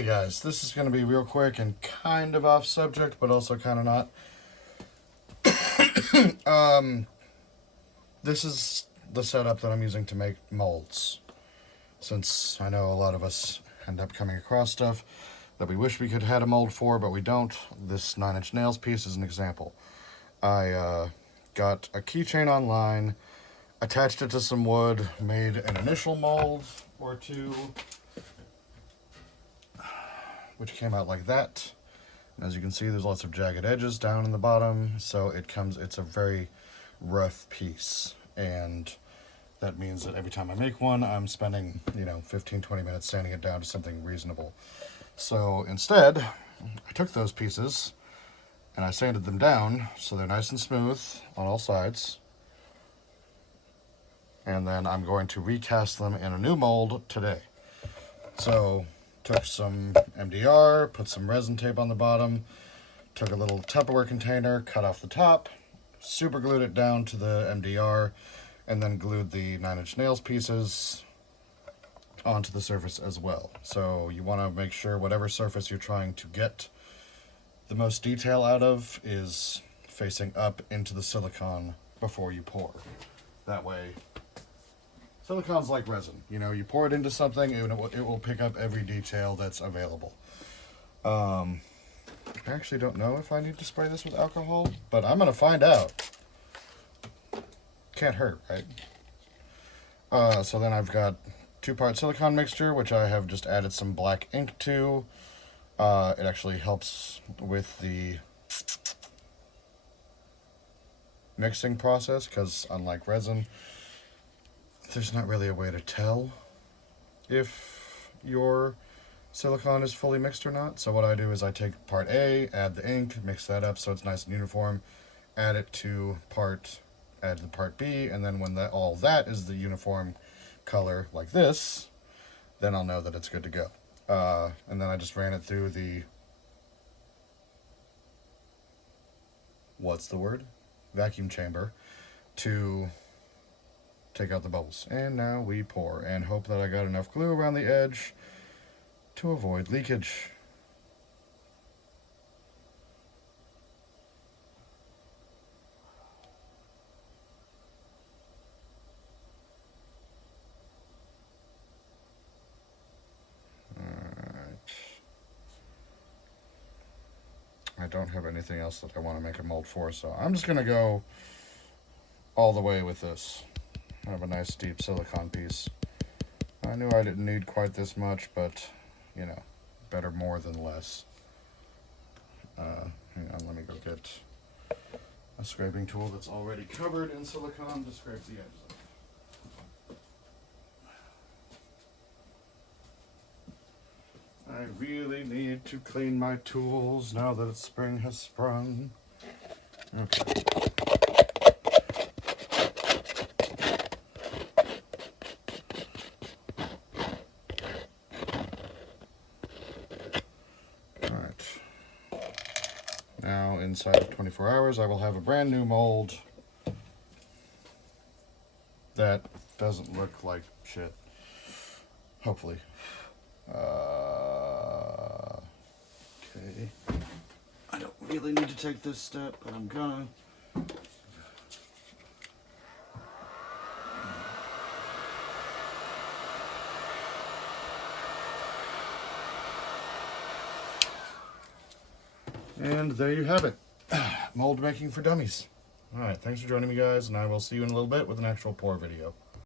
Hey guys, this is going to be real quick and kind of off subject, but also kind of not. This is the setup that I'm using to make molds. Since I know a lot of us end up coming across stuff that we wish we could have had a mold for, but we don't. This 9-inch nails piece is an example. I got a keychain online, attached it to some wood, made an initial mold or two, which came out like that. And as you can see, there's lots of jagged edges down in the bottom, so it's a very rough piece. And that means that every time I make one, I'm spending, 15-20 minutes sanding it down to something reasonable. So instead, I took those pieces and I sanded them down so they're nice and smooth on all sides. And then I'm going to recast them in a new mold today. So took some MDR, put some resin tape on the bottom, took a little Tupperware container, cut off the top, super glued it down to the MDR, and then glued the 9-inch nails pieces onto the surface as well. So you want to make sure whatever surface you're trying to get the most detail out of is facing up into the silicone before you pour. That way, silicone's like resin. You pour it into something, it will pick up every detail that's available. I actually don't know if I need to spray this with alcohol, but I'm going to find out. Can't hurt, right? So then I've got 2-part silicone mixture, which I have just added some black ink to. It actually helps with the mixing process, because unlike resin, there's not really a way to tell if your silicone is fully mixed or not. So what I do is I take part A, add the ink, mix that up so it's nice and uniform, add it to add the part B, and then when all that is the uniform color like this, then I'll know that it's good to go. And then I just ran it through the, vacuum chamber to take out the bubbles. And now we pour and hope that I got enough glue around the edge to avoid leakage. I don't have anything else that I want to make a mold for, so I'm just going to go all the way with this. I have a nice deep silicone piece. I knew I didn't need quite this much, but, better more than less. Hang on, let me go get a scraping tool that's already covered in silicone to scrape the edges off. I really need to clean my tools now that spring has sprung. Okay. Alright. Now, inside of 24 hours, I will have a brand new mold that doesn't look like shit. Hopefully. Okay. I don't really need to take this step, but I'm gonna. And there you have it. Mold making for dummies. Alright, thanks for joining me, guys, and I will see you in a little bit with an actual pour video.